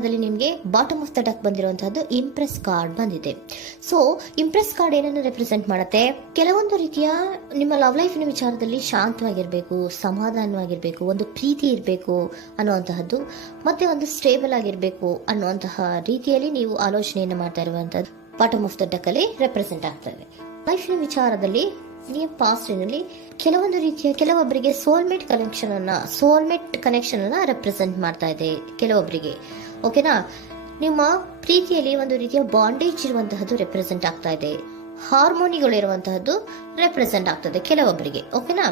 ವಿಚಾರದಲ್ಲಿ ನಿಮಗೆ bottom of the deck ಬಂದಿರುವಂತಹದ್ದು ಇಂಪ್ರೆಸ್ ಕಾರ್ಡ್ ಬಂದಿದೆ. ಸೊ ಇಂಪ್ರೆಸ್ ಕಾರ್ಡ್ ಏನನ್ನು ರೆಪ್ರೆಸೆಂಟ್ ಮಾಡುತ್ತೆ? ಕೆಲವೊಂದು ರೀತಿಯ ನಿಮ್ಮ ಲವ್ ಲೈಫಿನ ವಿಚಾರದಲ್ಲಿ ಶಾಂತವಾಗಿರ್ಬೇಕು, ಸಮಾಧಾನವಾಗಿರ್ಬೇಕು, ಒಂದು ಪ್ರೀತಿ ಇರಬೇಕು ಅನ್ನುವಂತಹದ್ದು, ಮತ್ತೆ ಒಂದು ಸ್ಟೇಬಲ್ ಆಗಿರ್ಬೇಕು ಅನ್ನುವಂತಹ ರೀತಿಯಲ್ಲಿ ನೀವು ಆಲೋಚನೆಯನ್ನು ಮಾಡ್ತಾ ಇರುವಂತಹದ್ದು ಬಾಟಮ್ ಆಫ್ ದ ಡಕ್ ಅಲ್ಲಿ ರೆಪ್ರೆಸೆಂಟ್ ಆಗ್ತದೆ. ಲೈಫಿನ ವಿಚಾರದಲ್ಲಿ ನೀವು ಪಾಸ್ಟಿನಲ್ಲಿ ಕೆಲವೊಂದು ರೀತಿಯ ಕೆಲವೊಬ್ಬರಿಗೆ ಸೋಲ್ಮೇಟ್ ಕನೆಕ್ಷನ್ ಅನ್ನ ರೆಪ್ರೆಸೆಂಟ್ ಮಾಡ್ತಾ ಇದೆ ಕೆಲವೊಬ್ಬರಿಗೆ. ಓಕೆನಾ? ನಿಮ್ಮ ಪ್ರೀತಿಯಲ್ಲಿ ಒಂದು ರೀತಿಯ ಬಾಂಡೇಜ್ ಇರುವಂತಹದ್ದು ರೆಪ್ರೆಸೆಂಟ್ ಆಗ್ತಾ ಇದೆ. ಹಾರ್ಮೋನಿಗಳು ಇರುವಂತಹದ್ದು ರೆಪ್ರೆಸೆಂಟ್ ಆಗ್ತದೆ ಕೆಲವೊಬ್ಬರಿಗೆ. ಓಕೆನಾ?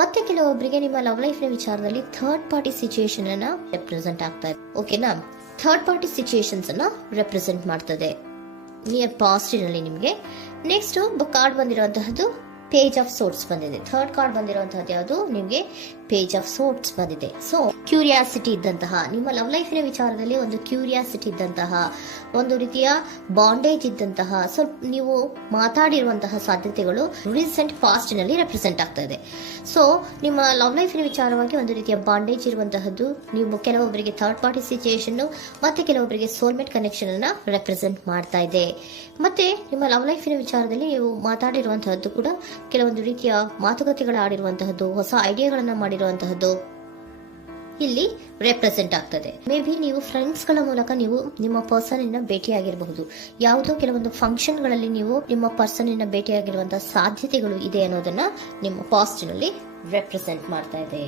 ಮತ್ತೆ ಕೆಲವೊಬ್ಬರಿಗೆ ನಿಮ್ಮ ಲವ್ ಲೈಫ್ ನ ವಿಚಾರದಲ್ಲಿ ಥರ್ಡ್ ಪಾರ್ಟಿ ಸಿಚುಯೇಷನ್ ಅನ್ನ ರೆಪ್ರೆಸೆಂಟ್ ಆಗ್ತಾ ಇದೆ. ಓಕೆನಾ? ಥರ್ಡ್ ಪಾರ್ಟಿ ಸಿಚುಯೇಷನ್ಸ್ ಅನ್ನ ರೆಪ್ರೆಸೆಂಟ್ ಮಾಡ್ತದೆ ನಿಯರ್ ಪಾಸ್ಟಿನಲ್ಲಿ ನಿಮಗೆ. ನೆಕ್ಸ್ಟ್ ಕಾರ್ಡ್ ಬಂದಿರುವಂತಹದ್ದು ಪೇಜ್ ಆಫ್ ಸೋರ್ಟ್ಸ್ ಬಂದಿದೆ. ಥರ್ಡ್ ಕಾರ್ಡ್ ಬಂದಿರುವಂತಹದ್ದು ಯಾವುದು? ನಿಮಗೆ ಪೇಜ್ ಆಫ್ ಸೋರ್ಟ್ಸ್ ಬಂದಿದೆ. ಸೊ ಕ್ಯೂರಿಯಾಸಿಟಿ ಇದ್ದಂತಹ, ನಿಮ್ಮ ಲವ್ ಲೈಫಿನ ವಿಚಾರದಲ್ಲಿ ಒಂದು ಕ್ಯೂರಿಯಾಸಿಟಿ ಇದ್ದಂತಹ, ಒಂದು ರೀತಿಯ ಬಾಂಡೇಜ್ ಇದ್ದಂತಹ, ಸ್ವಲ್ಪ ನೀವು ಮಾತಾಡಿರುವಂತಹ ಸಾಧ್ಯತೆಗಳು ರೀಸೆಂಟ್ ಪಾಸ್ಟ್ ನಲ್ಲಿ ರೆಪ್ರೆಸೆಂಟ್ ಆಗ್ತಾ ಇದೆ. ಸೊ ನಿಮ್ಮ ಲವ್ ಲೈಫಿನ ವಿಚಾರವಾಗಿ ಒಂದು ರೀತಿಯ ಬಾಂಡೇಜ್ ಇರುವಂತಹದ್ದು, ನೀವು ಕೆಲವೊಬ್ಬರಿಗೆ ಥರ್ಡ್ ಪಾರ್ಟಿ ಸಿಚುಯೇಷನ್ ಮತ್ತೆ ಕೆಲವೊಬ್ಬರಿಗೆ ಸೋಲ್ಮೇಟ್ ಕನೆಕ್ಷನ್ ಅನ್ನ ರೆಪ್ರೆಸೆಂಟ್ ಮಾಡ್ತಾ ಇದೆ. ಮತ್ತೆ ನಿಮ್ಮ ಲವ್ ಲೈಫಿನ ವಿಚಾರದಲ್ಲಿ ನೀವು ಮಾತಾಡಿರುವಂತಹದ್ದು ಕೂಡ ಕೆಲವೊಂದು ರೀತಿಯ ಮಾತುಕತೆಗಳು ಆಡಿರುವಂತಹದ್ದು, ಹೊಸ ಐಡಿಯಾಗಳನ್ನ ಮಾಡಿರುವಂತಹದ್ದು ಇಲ್ಲಿ ರೆಪ್ರೆಸೆಂಟ್ ಆಗ್ತದೆ. ಮೇ ಬಿ ನೀವು ಫ್ರೆಂಡ್ಸ್ ಗಳ ಮೂಲಕ ನೀವು ನಿಮ್ಮ ಪರ್ಸನ್ ಅನ್ನ ಭೇಟಿಯಾಗಿರಬಹುದು. ಯಾವುದೋ ಕೆಲವೊಂದು ಫಂಕ್ಷನ್ ಗಳಲ್ಲಿ ನೀವು ನಿಮ್ಮ ಪರ್ಸನ್ ಅನ್ನ ಭೇಟಿಯಾಗಿರುವಂತಹ ಸಾಧ್ಯತೆಗಳು ಇದೆ ಅನ್ನೋದನ್ನ ನಿಮ್ಮ ಪಾಸ್ಟ್ ನಲ್ಲಿ ರೆಪ್ರೆಸೆಂಟ್ ಮಾಡ್ತಾ ಇದೆ.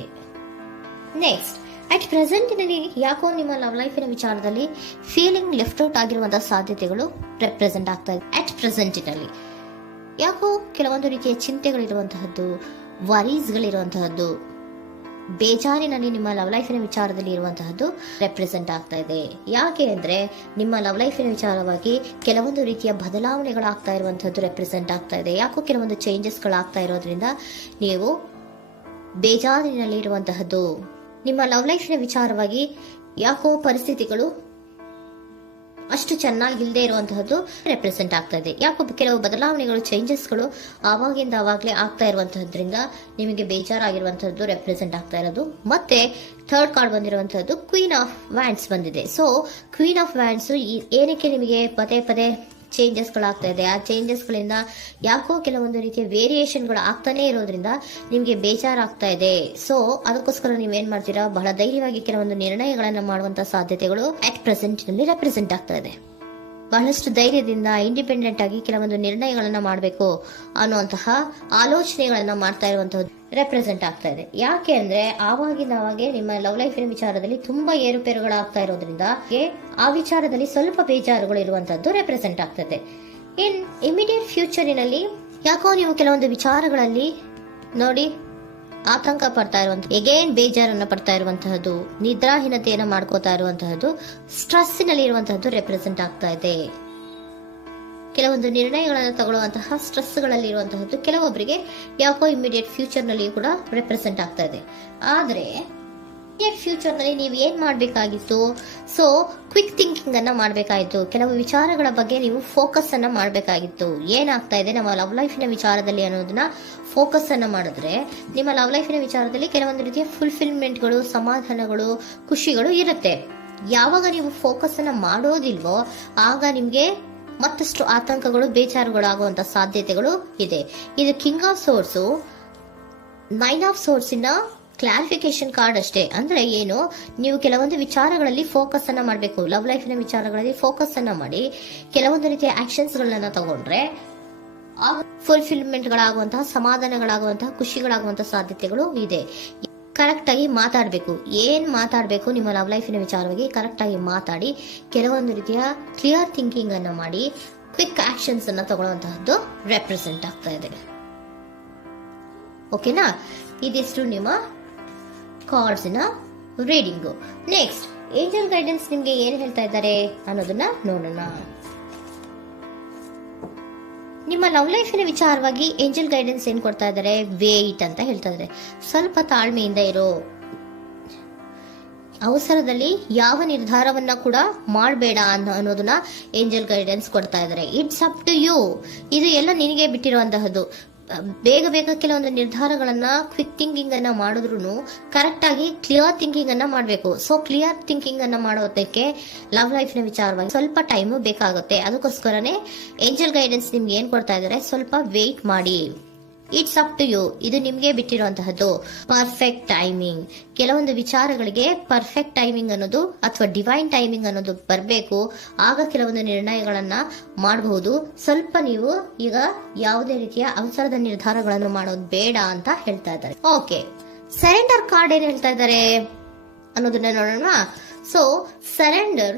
ನೆಕ್ಸ್ಟ್, ಅಟ್ ಪ್ರೆಸೆಂಟ್ ನಲ್ಲಿ ಯಾಕೋ ನಿಮ್ಮ ಲವ್ ಲೈಫಿನ ವಿಚಾರದಲ್ಲಿ ಫೀಲಿಂಗ್ ಲೆಫ್ಟ್ ಔಟ್ ಆಗಿರುವಂತಹ ಸಾಧ್ಯತೆಗಳು ರೆಪ್ರೆಸೆಂಟ್ ಆಗ್ತಾ ಇದೆ. ಅಟ್ ಪ್ರೆಸೆಂಟ್ ನಲ್ಲಿ ಯಾಕೋ ಕೆಲವೊಂದು ರೀತಿಯ ಚಿಂತೆಗಳಿರುವಂತಹದ್ದು, ವರೀಸ್ಗಳಿರುವಂತಹದ್ದು, ಬೇಜಾರಿನಲ್ಲಿ ನಿಮ್ಮ ಲವ್ ಲೈಫಿನ ವಿಚಾರದಲ್ಲಿ ಇರುವಂತಹದ್ದು ರೆಪ್ರೆಸೆಂಟ್ ಆಗ್ತಾ ಇದೆ. ಯಾಕೆ ಅಂದ್ರೆ ನಿಮ್ಮ ಲವ್ ಲೈಫಿನ ವಿಚಾರವಾಗಿ ಕೆಲವೊಂದು ರೀತಿಯ ಬದಲಾವಣೆಗಳಾಗ್ತಾ ಇರುವಂತಹದ್ದು ರೆಪ್ರೆಸೆಂಟ್ ಆಗ್ತಾ ಇದೆ. ಯಾಕೋ ಕೆಲವೊಂದು ಚೇಂಜಸ್ಗಳಾಗ್ತಾ ಇರೋದ್ರಿಂದ ನೀವು ಬೇಜಾರಿನಲ್ಲಿ ಇರುವಂತಹದ್ದು. ನಿಮ್ಮ ಲವ್ ಲೈಫಿನ ವಿಚಾರವಾಗಿ ಯಾಕೋ ಪರಿಸ್ಥಿತಿಗಳು ಅಷ್ಟು ಚೆನ್ನಾಗಿಲ್ಲದೆ ಇರುವಂತಹದ್ದು ರೆಪ್ರೆಸೆಂಟ್ ಆಗ್ತಾ ಇದೆ. ಯಾಕೋ ಕೆಲವು ಬದಲಾವಣೆಗಳು, ಚೇಂಜಸ್ಗಳು ಆವಾಗಿಂದ ಆವಾಗಲೇ ಆಗ್ತಾ ಇರುವಂತಹದ್ರಿಂದ ನಿಮಗೆ ಬೇಜಾರಾಗಿರುವಂತಹದ್ದು ರೆಪ್ರೆಸೆಂಟ್ ಆಗ್ತಾ ಇರೋದು. ಮತ್ತೆ ಥರ್ಡ್ ಕಾರ್ಡ್ ಬಂದಿರುವಂತಹದ್ದು ಕ್ವೀನ್ ಆಫ್ ವ್ಯಾಂಡ್ಸ್ ಬಂದಿದೆ. ಸೊ ಕ್ವೀನ್ ಆಫ್ ವ್ಯಾಂಡ್ಸ್ ಏನಕ್ಕೆ ನಿಮಗೆ ಪದೇ ಪದೇ ಚೇಂಜಸ್ಗಳಾಗ್ತಾ ಇದೆ? ಆ ಚೇಂಜಸ್ಗಳಿಂದ ಯಾಕೋ ಕೆಲವೊಂದು ರೀತಿಯ ವೇರಿಯೇಷನ್ಗಳು ಆಗ್ತಾನೆ ಇರೋದ್ರಿಂದ ನಿಮಗೆ ಬೇಜಾರಾಗ್ತಾ ಇದೆ. ಸೊ ಅದಕ್ಕೋಸ್ಕರ ನೀವೇನ್ ಮಾಡ್ತೀರಾ? ಬಹಳ ಧೈರ್ಯವಾಗಿ ಕೆಲವೊಂದು ನಿರ್ಣಯಗಳನ್ನ ಮಾಡುವಂತಹ ಸಾಧ್ಯತೆಗಳು ಅಟ್ ಪ್ರೆಸೆಂಟ್ ನಲ್ಲಿ ರೆಪ್ರೆಸೆಂಟ್ ಆಗ್ತಾ ಇದೆ. ಬಹಳಷ್ಟು ಧೈರ್ಯದಿಂದ ಇಂಡಿಪೆಂಡೆಂಟ್ ಆಗಿ ಕೆಲವೊಂದು ನಿರ್ಣಯಗಳನ್ನ ಮಾಡಬೇಕು ಅನ್ನುವಂತಹ ಆಲೋಚನೆಗಳನ್ನ ಮಾಡ್ತಾ ಇರುವಂತಹದ್ದು ರೆಪ್ರೆಸೆಂಟ್ ಆಗ್ತಾ ಇದೆ. ಯಾಕೆ ಅಂದ್ರೆ ಆವಾಗಿನ ಅವಾಗೆ ನಿಮ್ಮ ಲವ್ ಲೈಫಿನ ವಿಚಾರದಲ್ಲಿ ತುಂಬಾ ಏರುಪೇರುಗಳಾಗ್ತಾ ಇರೋದ್ರಿಂದ ಆ ವಿಚಾರದಲ್ಲಿ ಸ್ವಲ್ಪ ಬೇಜಾರುಗಳು ಇರುವಂತಹದ್ದು ರೆಪ್ರೆಸೆಂಟ್ ಆಗ್ತದೆ. ಇನ್ ಇಮಿಡಿಯೇಟ್ ಫ್ಯೂಚರಿನಲ್ಲಿ ಯಾಕೋ ನೀವು ಕೆಲವೊಂದು ವಿಚಾರಗಳಲ್ಲಿ ನೋಡಿ ಆತಂಕ ಪಡ್ತಾ ಇರುವಂತಹ, ಎಗೇನ್ ಬೇಜಾರನ್ನ ಪಡ್ತಾ ಇರುವಂತಹದ್ದು, ನಿದ್ರಾಹೀನತೆಯನ್ನ ಮಾಡ್ಕೋತಾ ಇರುವಂತಹದ್ದು, ಸ್ಟ್ರೆಸ್ಸಿನಲ್ಲಿ ಇರುವಂತಹದ್ದು ರೆಪ್ರೆಸೆಂಟ್ ಆಗ್ತಾ ಇದೆ. ಕೆಲವೊಂದು ನಿರ್ಣಯಗಳನ್ನು ತಗೊಳ್ಳುವಂತಹ ಸ್ಟ್ರೆಸ್ಗಳಲ್ಲಿ ಇರುವಂತಹದ್ದು ಕೆಲವೊಬ್ಬರಿಗೆ ಯಾಕೋ ಇಮಿಡಿಯೇಟ್ ಫ್ಯೂಚರ್ ನಲ್ಲಿ ಕೂಡ ರೆಪ್ರೆಸೆಂಟ್ ಆಗ್ತಾ ಇದೆ. ಆದ್ರೆ ಫ್ಯೂಚರ್ ನಲ್ಲಿ ನೀವು ಏನ್ ಮಾಡ್ಬೇಕಾಗಿತ್ತು? ಸೊ ಕ್ವಿಕ್ ಥಿಂಕಿಂಗ್ ಅನ್ನ ಮಾಡ್ಬೇಕಾಗಿತ್ತು. ಕೆಲವು ವಿಚಾರಗಳ ಬಗ್ಗೆ ನೀವು ಫೋಕಸ್ ಅನ್ನ ಮಾಡ್ಬೇಕಾಗಿತ್ತು. ಏನಾಗ್ತಾ ಇದೆ ನಮ್ಮ ಲವ್ ಲೈಫಿನ ವಿಚಾರದಲ್ಲಿ ಅನ್ನೋದನ್ನ ಫೋಕಸ್ ಅನ್ನ ಮಾಡಿದ್ರೆ ನಿಮ್ಮ ಲವ್ ಲೈಫಿನ ವಿಚಾರದಲ್ಲಿ ಕೆಲವೊಂದು ರೀತಿಯ ಫುಲ್ಫಿಲ್ಮೆಂಟ್ಗಳು, ಸಮಾಧಾನಗಳು, ಖುಷಿಗಳು ಇರುತ್ತೆ. ಯಾವಾಗ ನೀವು ಫೋಕಸ್ ಅನ್ನ ಮಾಡೋದಿಲ್ವೋ ಆಗ ನಿಮ್ಗೆ ಮತ್ತಷ್ಟು ಆತಂಕಗಳು, ಬೇಜಾರುಗಳು ಆಗುವಂತ ಸಾಧ್ಯತೆಗಳು ಇದೆ. ಇದು king of swords, nine of swords ಇನ್ನ ಕ್ಲಾರಿಫಿಕೇಶನ್ ಕಾರ್ಡ್ ಅಷ್ಟೇ. ಅಂದ್ರೆ ಏನು? ನೀವು ಕೆಲವೊಂದು ವಿಚಾರಗಳಲ್ಲಿ ಫೋಕಸ್ ಅನ್ನ ಮಾಡಬೇಕು. ಲವ್ ಲೈಫಿನ ವಿಚಾರಗಳಲ್ಲಿ ಫೋಕಸ್ ಅನ್ನ ಮಾಡಿ ಕೆಲವೊಂದು ರೀತಿಯ ಆಕ್ಷನ್ಸ್ ಗಳನ್ನ ತಗೊಂಡ್ರೆ ಫುಲ್ಫಿಲ್ಮೆಂಟ್ ಗಳಾಗುವಂತಹ, ಸಮಾಧಾನಗಳಾಗುವಂತಹ, ಖುಷಿಗಳಾಗುವಂತಹ ಸಾಧ್ಯತೆಗಳು ಇದೆ. ಕರೆಕ್ಟ್ ಆಗಿ ಮಾತಾಡಬೇಕು. ಏನ್ ಮಾತಾಡಬೇಕು ನಿಮ್ಮ ಲವ್ ಲೈಫಿನ ವಿಚಾರವಾಗಿ ಕರೆಕ್ಟ್ ಆಗಿ ಮಾತಾಡಿ ಕೆಲವೊಂದು ರೀತಿಯ ಕ್ಲಿಯರ್ ಥಿಂಕಿಂಗ್ ಅನ್ನ ಮಾಡಿ ಕ್ವಿಕ್ ಆಕ್ಷನ್ಸ್ ಅನ್ನ ತಗೊಳ್ಳುವಂತಹದ್ದು ರೆಪ್ರೆಸೆಂಟ್ ಆಗ್ತಾ ಇದೆ. ಓಕೆನಾ? ಇದಿಷ್ಟು ನಿಮ್ಮ ಕಾರ್ಡ್ಸ್ ನ ರೀಡಿಂಗು. ನೆಕ್ಸ್ಟ್, ಏಂಜಲ್ ಗೈಡೆನ್ಸ್ ನಿಮ್ಗೆ ಏನ್ ಹೇಳ್ತಾ ಇದ್ದಾರೆ ಅನ್ನೋದನ್ನ ನೋಡೋಣ. ನಿಮ್ಮ ಲವ್ ಲೈಫಿನ ವಿಚಾರವಾಗಿ ಏಂಜಲ್ ಗೈಡೆನ್ಸ್ ಏನ್ ಕೊಡ್ತಾ ಇದ್ದಾರೆ? ವೇಟ್ ಅಂತ ಹೇಳ್ತಾ ಇದ್ದಾರೆ. ಸ್ವಲ್ಪ ತಾಳ್ಮೆಯಿಂದ ಇರೋ, ಅವಸರದಲ್ಲಿ ಯಾವ ನಿರ್ಧಾರವನ್ನ ಕೂಡ ಮಾಡಬೇಡ ಅನ್ನೋದನ್ನ ಏಂಜಲ್ ಗೈಡೆನ್ಸ್ ಕೊಡ್ತಾ ಇದ್ದಾರೆ. It's up to you. ಇದು ಎಲ್ಲ ನಿನಗೆ ಬಿಟ್ಟಿರುವಂತಹದ್ದು. ಬೇಗ ಬೇಗ ಕೆಲವೊಂದು ನಿರ್ಧಾರಗಳನ್ನ ಕ್ವಿಕ್ ಥಿಂಕಿಂಗ್ ಅನ್ನ ಮಾಡಿದ್ರು ಕರೆಕ್ಟ್ ಆಗಿ ಕ್ಲಿಯರ್ ಥಿಂಕಿಂಗ್ ಅನ್ನ ಮಾಡಬೇಕು. ಸೊ ಕ್ಲಿಯರ್ ಥಿಂಕಿಂಗ್ ಅನ್ನ ಮಾಡೋದಕ್ಕೆ ಲವ್ ಲೈಫ್ ನ ವಿಚಾರವಾಗಿ ಸ್ವಲ್ಪ ಟೈಮ್ ಬೇಕಾಗುತ್ತೆ. ಅದಕ್ಕೋಸ್ಕರನೇ ಏಂಜಲ್ ಗೈಡೆನ್ಸ್ ನಿಮ್ಗೆ ಏನ್ ಕೊಡ್ತಾ ಇದಾರೆ, ಸ್ವಲ್ಪ ವೇಟ್ ಮಾಡಿ. ಇಟ್ಸ್ ಅಪ್ ಟು ಯು, ಇದು ನಿಮ್ಗೆ ಬಿಟ್ಟಿರುವಂತಹದ್ದು. ಪರ್ಫೆಕ್ಟ್ ಟೈಮಿಂಗ್, ಕೆಲವೊಂದು ವಿಚಾರಗಳಿಗೆ ಪರ್ಫೆಕ್ಟ್ ಟೈಮಿಂಗ್ ಅನ್ನೋದು ಅಥವಾ ಡಿವೈನ್ ಟೈಮಿಂಗ್ ಅನ್ನೋದು ಬರಬೇಕು. ಆಗ ಕೆಲವೊಂದು ನಿರ್ಣಯಗಳನ್ನ ಮಾಡಬಹುದು. ಸ್ವಲ್ಪ ನೀವು ಈಗ ಯಾವುದೇ ರೀತಿಯ ಅವಸರದ ನಿರ್ಧಾರಗಳನ್ನು ಮಾಡೋದು ಬೇಡ ಅಂತ ಹೇಳ್ತಾ ಇದ್ದಾರೆ. ಓಕೆ, ಸರೆಂಡರ್ ಕಾರ್ಡ್ ಏನ್ ಹೇಳ್ತಾ ಇದ್ದಾರೆ ಅನ್ನೋದನ್ನ ನೋಡೋಣ. So surrender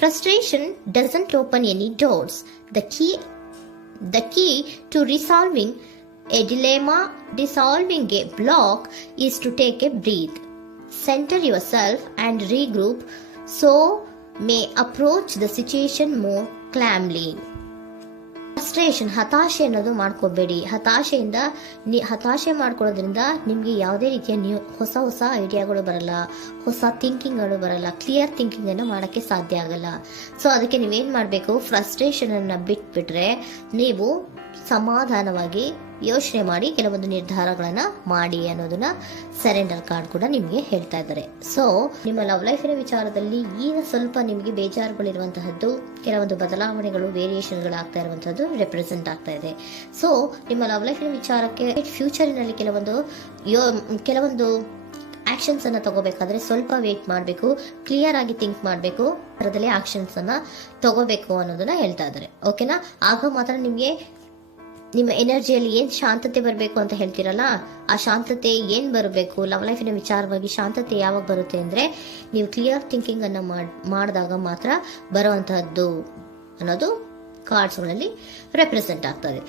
frustration doesn't open any doors. The key to resolving a dilemma, dissolving a block, is to take a breath, center yourself and regroup, so may approach the situation more calmly. Frustration, ಹತಾಶೆ ಅನ್ನೋದು ಮಾಡ್ಕೋಬೇಡಿ. ಹತಾಶೆ ಮಾಡ್ಕೊಳ್ಳೋದ್ರಿಂದ ನಿಮ್ಗೆ ಯಾವುದೇ ರೀತಿಯ ಹೊಸ ಐಡಿಯಾಗಳು ಬರಲ್ಲ, ಹೊಸ ಥಿಂಕಿಂಗ್ಗಳು ಬರಲ್ಲ, ಕ್ಲಿಯರ್ ಥಿಂಕಿಂಗ್ ಅನ್ನು ಮಾಡಕ್ಕೆ ಸಾಧ್ಯ ಆಗಲ್ಲ. ಸೊ ಅದಕ್ಕೆ ನೀವೇನ್ ಮಾಡ್ಬೇಕು, ಫ್ರಸ್ಟ್ರೇಷನ್ ಅನ್ನ ಬಿಟ್ಬಿಟ್ರೆ ನೀವು ಸಮಾಧಾನವಾಗಿ ಯೋಚನೆ ಮಾಡಿ ಕೆಲವೊಂದು ನಿರ್ಧಾರಗಳನ್ನ ಮಾಡಿ ಅನ್ನೋದನ್ನ ಸರೆಂಡರ್ ಕಾರ್ಡ್ ಕೂಡ ನಿಮ್ಗೆ ಹೇಳ್ತಾ ಇದ್ದಾರೆ. ಸೊ ನಿಮ್ಮ ಲವ್ ಲೈಫಿನ ವಿಚಾರದಲ್ಲಿ ಈಗ ಸ್ವಲ್ಪ ನಿಮಗೆ ಬೇಜಾರುಗಳಿರುವಂತಹದ್ದು, ಕೆಲವೊಂದು ಬದಲಾವಣೆಗಳು, ವೇರಿಯೇಷನ್ಗಳು ಆಗ್ತಾ ಇರುವಂತಹದ್ದು ರೆಪ್ರೆಸೆಂಟ್ ಆಗ್ತಾ ಇದೆ. ಸೊ ನಿಮ್ಮ ಲವ್ ಲೈಫಿನ ವಿಚಾರಕ್ಕೆ ಫ್ಯೂಚರಿನಲ್ಲಿ ಕೆಲವೊಂದು ಆಕ್ಷನ್ಸ್ ಅನ್ನ ತಗೋಬೇಕಾದ್ರೆ ಸ್ವಲ್ಪ ವೇಟ್ ಮಾಡಬೇಕು, ಕ್ಲಿಯರ್ ಆಗಿ ಥಿಂಕ್ ಮಾಡಬೇಕು, ಅದರಲ್ಲೇ ಆಕ್ಷನ್ಸ್ ಅನ್ನ ತಗೋಬೇಕು ಅನ್ನೋದನ್ನ ಹೇಳ್ತಾ ಇದ್ದಾರೆ. ಓಕೆನಾ? ಆಗ ಮಾತ್ರ ನಿಮ್ಗೆ ನಿಮ್ಮ ಎನರ್ಜಿಯಲ್ಲಿ ಏನ್ ಶಾಂತತೆ ಬರಬೇಕು ಅಂತ ಹೇಳ್ತೀರಲ್ಲ, ಆ ಶಾಂತತೆ ಏನ್ ಬರಬೇಕು, ಲವ್ ಲೈಫಿನ ವಿಚಾರವಾಗಿ ಶಾಂತತೆ ಯಾವಾಗ ಬರುತ್ತೆ ಅಂದ್ರೆ ನೀವು ಕ್ಲಿಯರ್ ಥಿಂಕಿಂಗ್ ಅನ್ನ ಮಾಡಿದಾಗ ಮಾತ್ರ ಬರುವಂತಹದ್ದು ಅನ್ನೋದು ಕಾರ್ಡ್ಸ್ ಗಳಲ್ಲಿ ರೆಪ್ರೆಸೆಂಟ್ ಆಗ್ತದೆ.